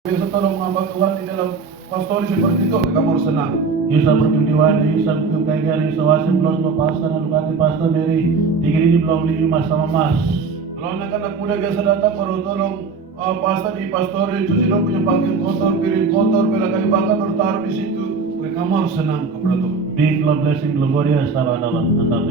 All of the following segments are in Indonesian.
Biasa tolong hamba Tuhan di dalam pastori seperti itu, kamu harus senang. Isa perkembangan Isa kekayaan Isa wasim plus pastor lukati pastor dari tigiri di belum di mas sama mas. Kalau anak-anak muda biasa datang baru tolong pastor di pastori cuci dong punya pakaian kotor, piring kotor, bela kayu bakar baru taruh di situ. Kamu harus senang kepada Tuhan. Big love blessing glorious antara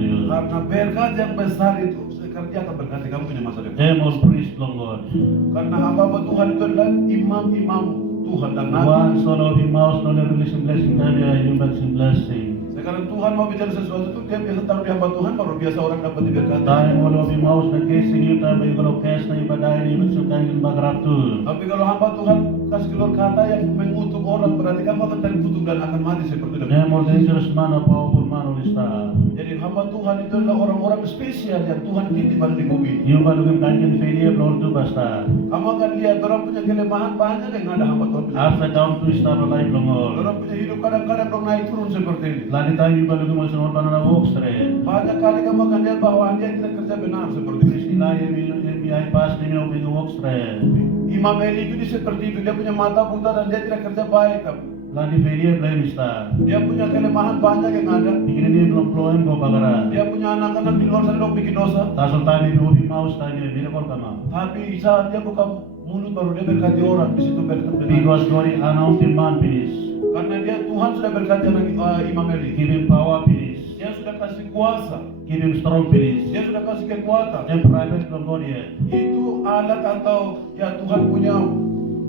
you. Karena berkat yang besar itu sekerja akan berkati kamu punya masa depan. All praise Lord. Karena hamba Tuhan itu adalah imam-imam Tuhan dan Nabi. One son of him mouse no releasing blessing kami you blessing. Sekarang Tuhan mau bicara sesuatu itu dia biasa taruh di hamba Tuhan baru biasa orang dapat diberkati. Time all of him mouse na casing you time you kalau case na ibadah ini mensukai yang bagrap tu. Tapi kalau hamba Tuhan kasih keluar kata yang mengutuk orang berarti kamu akan terkutuk dan akan mati seperti itu. More dangerous man a powerful man olista. Jadi hamba Tuhan itu adalah orang-orang spesial yang Tuhan titipkan di bumi. You balugin kangen failure Lord tu basta. Kamu akan lihat orang punya kelemahan banyak yang ada hamba Tuhan. After down to star life longol. Orang punya hidup kadang-kadang dong naik turun seperti ini. Lagi tayo you balugin mo sa mga walk straight. Banyak kali kamu akan lihat bahwa dia tidak kerja benar seperti ini. Sila FBI pass din yung big walk straight. Imam Eli itu seperti itu, dia punya mata buta dan dia tidak kerja baik. Lagi failure blame star. Dia punya kelemahan banyak yang ada. Bikin ini belum flowen go pagara. Dia punya anak-anak di luar sana dong bikin dosa. Tasol tayo ni Bobby Mouse tayo ni Miracle kama. Tapi saat dia buka mulut baru dia berkati orang di situ berkati. Because glory announcing man finish. Karena dia Tuhan sudah berkati anak Imam Eli. Give him power finish. Dia sudah kasih kuasa. Give him strong finish. Dia sudah kasih kekuatan. And private from God here. Itu alat atau ya Tuhan punya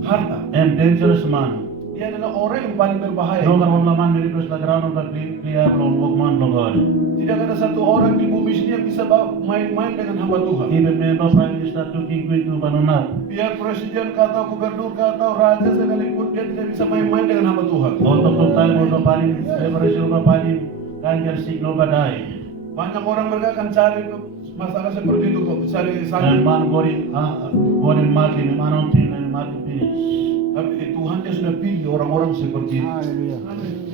harta. And dangerous man. Dia adalah orang yang paling berbahaya. No karon laman dari plus lagranon ka clear long walk man long God. Tidak ada satu orang di bumi sini yang bisa main-main dengan hamba Tuhan. Even member prime minister to king queen to banunat. Biar presiden kata gubernur kata raja sekalipun dia tidak bisa main-main dengan hamba Tuhan. Untuk tayo mo panin, separation pa panin, kanjer signo badai. Banyak orang mereka akan cari masalah seperti itu kok, cari And sakit. man gori makin manontin and makin finish. Tapi Tuhan dia sudah pilih orang-orang seperti itu.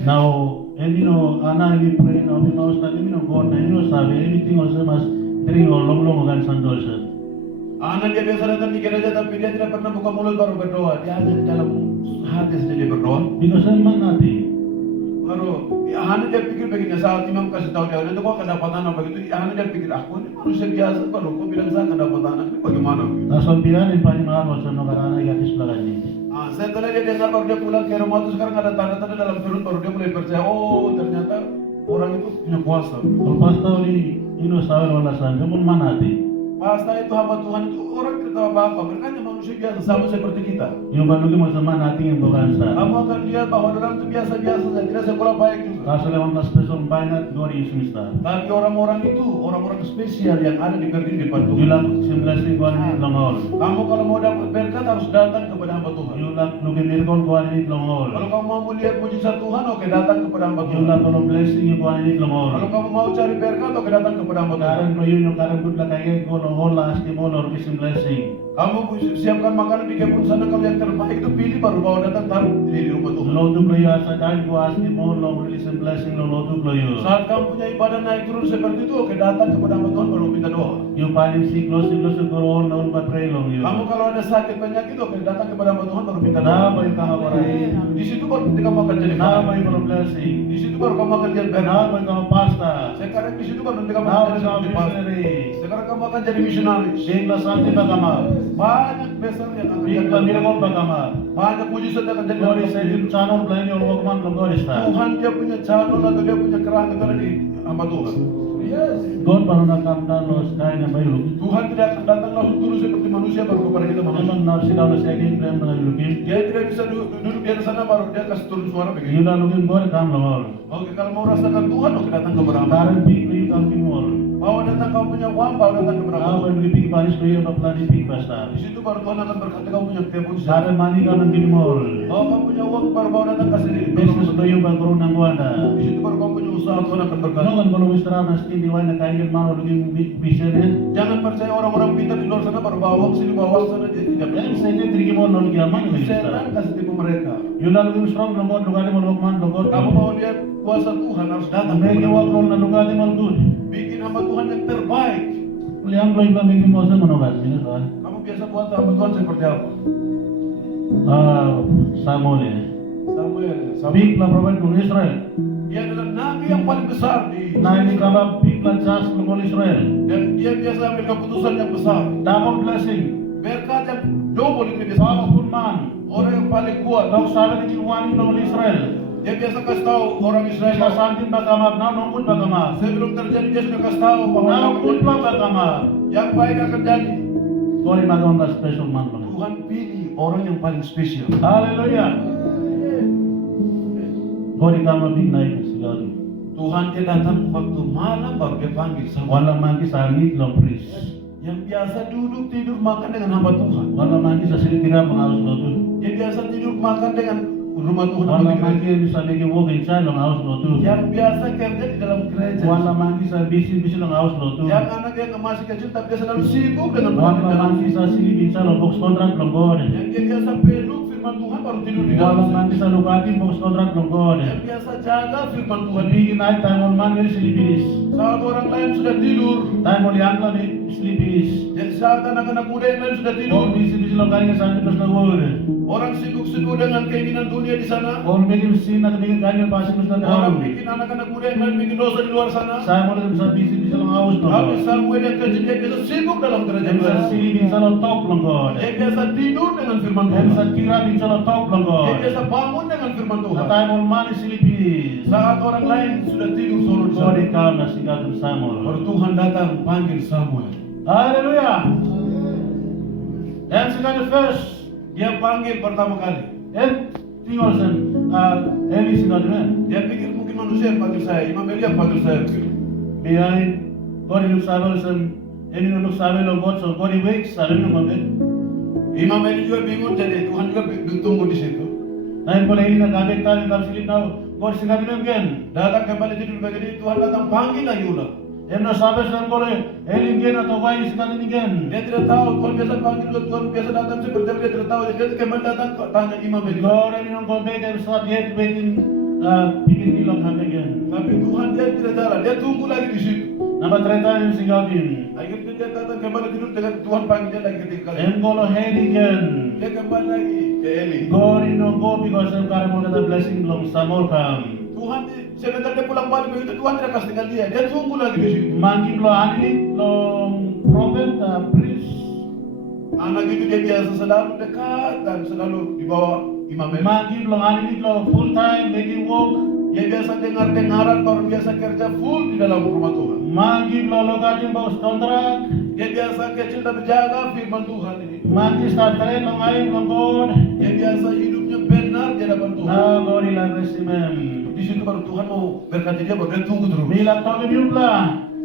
Now, and you know, ana ni pray now we must study you know God na you know sabi anything also must drink or long kan sandosan. Anak dia biasa datang di gereja tapi dia tidak pernah buka mulut baru berdoa. Dia hanya di dalam hati saja dia berdoa. Because man nati. Baru hanya dia pikir begini saat imam kasih tahu dia nanti kau akan dapat anak begitu. Hanya dia pikir aku ini manusia biasa baru kau bilang saya akan dapat anak ini bagaimana? Nason pian in panimahal also no karana yatis plagani. Setelah dia dengar baru dia pulang ke rumah itu sekarang ada tanda-tanda dalam perut baru dia mulai percaya. Oh ternyata orang itu punya kuasa. Lepas tahu ni you know sabi wala san kamu man nati. Pasta itu hamba Tuhan itu orang tidak tahu apa-apa. Mereka hanya manusia biasa sama seperti kita. Yung balugi mo sa man nati yung bukan sa. Kamu akan lihat bahwa orang itu biasa-biasa saja, tidak sekolah baik juga. Kaso lemang plus person banyak gori ismista. Tapi orang-orang itu orang-orang spesial yang ada di berdiri di depan Tuhan. Yulang simblessing ko ni longol. Kamu kalau mau dapat berkat harus datang kepada hamba Tuhan. Yulang lugi miracle ko ni longol. Kalau kamu mau melihat mujizat Tuhan, oke datang kepada hamba Tuhan. Yulang kono blessing ko ni longol. Kalau kamu mau cari berkat, oke datang kepada hamba Tuhan. Karan ko yun yung karan good lang kaya ko longol last mo lor kisim blessing. Kamu siapkan makanan di kebun sana, kalau yang terbaik itu pilih baru bawa datang taruh di rumah Tuhan. Lotu kloyo sa dahil ko asking mo long release and blessing lo lotu kloyo. Saat kamu punya ibadah naik turun seperti itu, oke datang kepada hamba Tuhan baru minta doa. Yung palim siklo sa koron na unpa pray long yun. Kamu kalau ada sakit penyakit, oke datang kepada hamba Tuhan baru minta Na doa. may kamakoray. Di situ baru nanti kamu akan jadi Na kaya. may kono blessing. Di situ baru kamu akan lihat Na berkat. may kono pasta. Sekarang di situ baru nanti kamu Na akan may jadi kono seperti pastor. missionary. Sekarang kamu akan jadi misionaris. Singla santi bagama. Banyak besar yang akan Bigla jadi. miracle bagama. Banyak mujizat yang akan jadi. Glory sa yung channel plan yung walkman long glory sa. Tuhan dia punya calon atau dia punya kerang itu ada di hamba Tuhan. God baru nakamdan los dahil na bayo. Tuhan tidak akan datang langsung turun seperti manusia baru kepada kita manusia. Naman na sila na sa akin plan na lugin. Dia tidak bisa duduk di sana baru dia kasih turun suara begitu. Yun na lugin gore kam longol. Oke, kalau mau rasakan Tuhan, oke datang kepada hamba. Karan big yung camping mall. Mau datang kamu punya uang, baru datang kepada hamba. Kawan big big panis ko yung paplani big basta. Di situ baru Tuhan akan berkati kamu punya kebun. Karan mani ka ng big mall. Kalau kamu punya uang, baru datang kasih Business ko yung pagkaroon ng wanda. Di situ baru kamu punya usaha, Tuhan akan berkati. Ano kan kalau misra na skin di wala kain man lugin vision eh. Jangan percaya orang-orang pintar di luar sana baru bawa uang sini bawa uang sana dia tidak Yan perlu. sa inyo trigi mo non giaman Itu ng setan isa. kasih tipu mereka. Yun na lugin strong lugod lugadi mo lugman lugod. Kamu mau lihat kuasa Tuhan harus datang. May giwag ron na lugadi mo good. Bikin hamba Tuhan yang terbaik. Liang loy ba may mo sa manogat. Yun sa. Kamu biasa buat hamba Tuhan seperti apa? Samuel. Samuel. Big la prophet ng Israel. Dia adalah nabi yang paling besar di Na ini kala big la just ng Israel. dan dia biasa ambil keputusan yang besar. Double blessing. Berkat yang double ini dia. Powerful man. Orang yang paling kuat. Daw sabi ni Juan ng Israel. Dia biasa kasih tahu orang Israel. Sa santin bakamap na nungkut bakamap. Sebelum terjadi dia sudah kasih tahu bahwa Nungkut pa bakamap. yang baik akan jadi. Kori magawang ka special man pa. Tuhan pilih orang yang paling spesial. Hallelujah. Kori kama big night sigari. Tuhan dia datang waktu malam baru dia panggil sama Wala man ki sa meat long priest. yang biasa duduk tidur makan dengan hamba Tuhan. Wala man ki sa silitira panghalos lo tu. Dia biasa tidur makan dengan rumah Tuhan. Wala man ki bisa lagi walk inside long house lo tu. Yang biasa kerja di dalam gereja. Wala man ki sa busy long house lo tu. Yang anak yang masih kecil tapi dia selalu sibuk dengan Wala pekerjaan. man ki sa silip inside long box contract long God. Yang dia biasa peluk firman Tuhan baru tidur di Wala dalam. man ki sa lukatin box contract long God. Yang biasa jaga firman Tuhan. Big night time on man very silipinis. Saat orang lain sudah tidur, Time on yang la ni silipinis. dan saat anak-anak muda yang lain sudah tidur, All busy long kaya sa antipas na word. orang sibuk-sibuk dengan keinginan dunia di sana. All begin sin na kabigin kaya pasok na Orang ground. bikin anak-anak muda yang lain bikin dosa di luar sana. Saya mo lang sa busy long house long Tapi God. Samuel yang kecil dia biasa sibuk dalam gereja. Yang sa silipin sa long top long God. Dia biasa tidur dengan firman Yang sa Tuhan. kirapin sa long top long Dia God. biasa bangun dengan firman Na Tuhan. time on man is silipinis. Saat orang lain sudah tidur solo di sana, Sorry kau na si Gadon Samuel. baru Tuhan datang panggil Samuel. Hallelujah. And si Gadon first. Dia panggil pertama kali. And tinggal sen. Eli si Gadon. Dia pikir mungkin manusia yang panggil saya, Imam Elia panggil saya. Behind. Kau di Samuel sen. Eli nung Samuel long God. So kau di wake. Sabi nung God. Imam Elia juga bingung, jadi Tuhan juga tunggu di situ. Nah, kalau ini nak kabel tahu kalau silip tahu. Kau si Gadon kan. Datang kembali tidur begini, Tuhan datang panggil lagi ulang. Em na sabi sen kau Eli gen atau kau si Gadon gen. Dia tidak tahu, Tuhan biasa panggil, Tuhan biasa datang seperti apa, dia tidak tahu. Dia kembali datang tanya Imam Elia. Kau ni nung kau beda besar yet waiting. Bikin bilang kabel gen. Tapi Tuhan dia tidak jalan, dia tunggu lagi di situ. Nama cerita yang si Gadon. Akhirnya dia datang kembali tidur dengan Tuhan panggil dia lagi ketiga kali. Em kalau Eli gen. Dia kembali lagi ke Eli. God in no go because I'm karena kata blessing belum Samuel kam. Tuhan sebentar dia pulang balik begitu, Tuhan tidak kasih tinggal dia. Dia tunggu lagi di situ. Mangi lo ani lo prophet priest. Anak itu dia biasa selalu dekat dan selalu di bawah Imam Elia. Mangi lo ani lo full time making work. Dia biasa dengar-dengaran, baru biasa kerja full di dalam rumah Tuhan. Mangi lo kajin bawa kontrak. Dia biasa kecil tapi jaga firman Tuhan ini. Mangi start train lo ngain lo God. Dia biasa hidupnya benar di hadapan Tuhan. Na God ilang resimen. Di situ baru Tuhan mau berkati dia, baru dia tunggu terus. Bila toge biubla.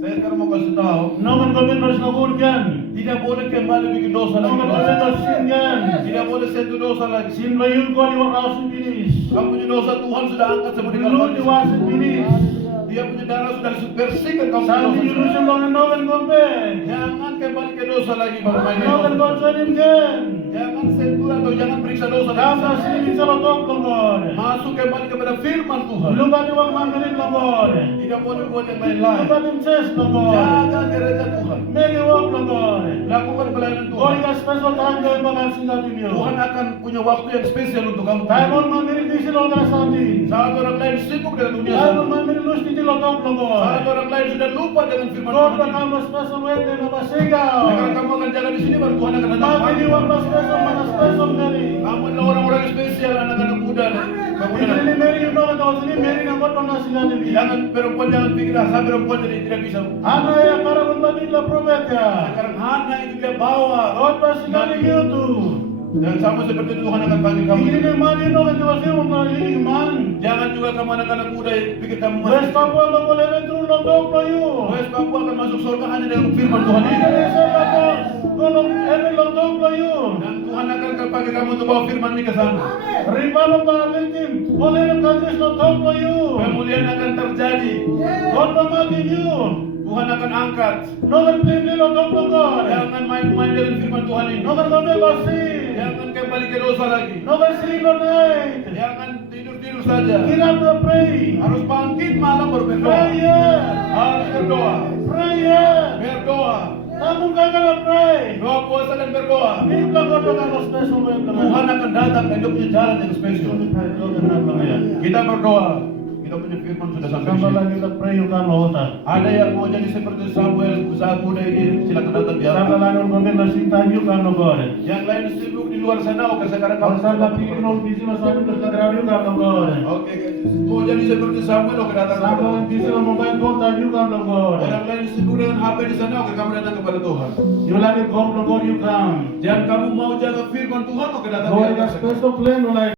Saya sekarang mau kasih tahu, No kan komen mas no good kan. tidak boleh kembali bikin dosa No kan lagi. komen sin kan. Tidak boleh sentuh dosa lagi. Sin lo yun ko di house finish. Kamu punya dosa Tuhan sudah angkat seperti Lu di kalung. was finish. Dia punya darah sudah bersihkan kamu Sabi punya dosa. Jerusalem lo na no kan komen. Jangan kembali ke dosa lagi baru main No kan dosa. konsonim kan. Jangan sentuh atau jangan periksa dosa Kama lagi. silipin sa lotok ng God. Masuk kembali kepada firman Tuhan. Lupa di wang mangarin ng God. Tidak boleh buat yang lain-lain. Lupa di ses ng God. Jaga gereja Tuhan. Megi wang ng God. Lakukan pelayanan God Tuhan. ka special time kayo mga sinabi niyo. Tuhan akan punya waktu yang spesial untuk kamu. Tayo mo mangarin di sila ka sa atin. Saat orang lain sibuk dengan dunia Tayo mo sana. mangarin lus di lotok ng God. Saat orang lain sudah lupa dengan firman God Tuhan. ka kama special way na masigaw. Sekarang kamu akan jalan di sini baru Tuhan akan datang. Magi di wang special mga special gani. Kamu adalah orang-orang yang spesial, anak-anak muda. Kamu Ini adalah- Mary yung mga tao sini Mary na God na sinabi niyo. Jangan perempuan jangan pikir saya perempuan jadi tidak bisa. Ano ya para magbabig la prophet ya. Sekarang Hana itu dia bawa. God pa sinabi niyo to. Dan sama seperti itu Tuhan akan panggil kamu. Ini na mali no kan diwasi mo na man. Jangan juga kamu anak-anak muda pikir kamu West masih. Papua lo boleh retro lo dog lo you. West Papua akan masuk surga hanya dengan firman Tuhan ini. Indonesia la ko. Kalau eme lo dog lo you. Dan Tuhan akan panggil kamu untuk bawa firman ini ke sana. Riba lo pa victim. Boleh lo kadris lo dog lo you. Kemudian akan terjadi. God pa magi you. Tuhan akan angkat. No kan play lo dog lo God. Jangan main-main dengan firman Tuhan ini. No kan kami basi. Jangan kembali ke dosa lagi. No kan silo night. Jangan tidur-tidur saja. Get up to pray. Harus bangkit malam baru berdoa. Prayer. Harus berdoa. Prayer. Berdoa. Kamu gagal pray. Doa puasa dan berdoa. Bibla ko to kalau special mo yung Tuhan akan datang dan dia punya jalan yang spesial. Kita berdoa. Kita punya firman sudah sampai di Sama sini. lagi kita pray yung kamo hotan. Ada yang mau jadi seperti Samuel saat muda ini, silakan datang di Sama atas. lagi yung gomen na sinta yung kamo gore. Yang lain sibuk di luar sana, oke sekarang Kalau kamu sama pinong bisi na sabi ko sa grabe yung kamo gore. Oke, mau jadi seperti Samuel, oke datang Sama kepada lang bisi na mobile phone tayo yung kamo gore. orang lain sibuk dengan HP di sana, oke kamu datang kepada Tuhan. Yung lagi kong gore yung kamo. Jangan kamu mau jaga firman Tuhan, oke datang di Gore ka atas. special plan wala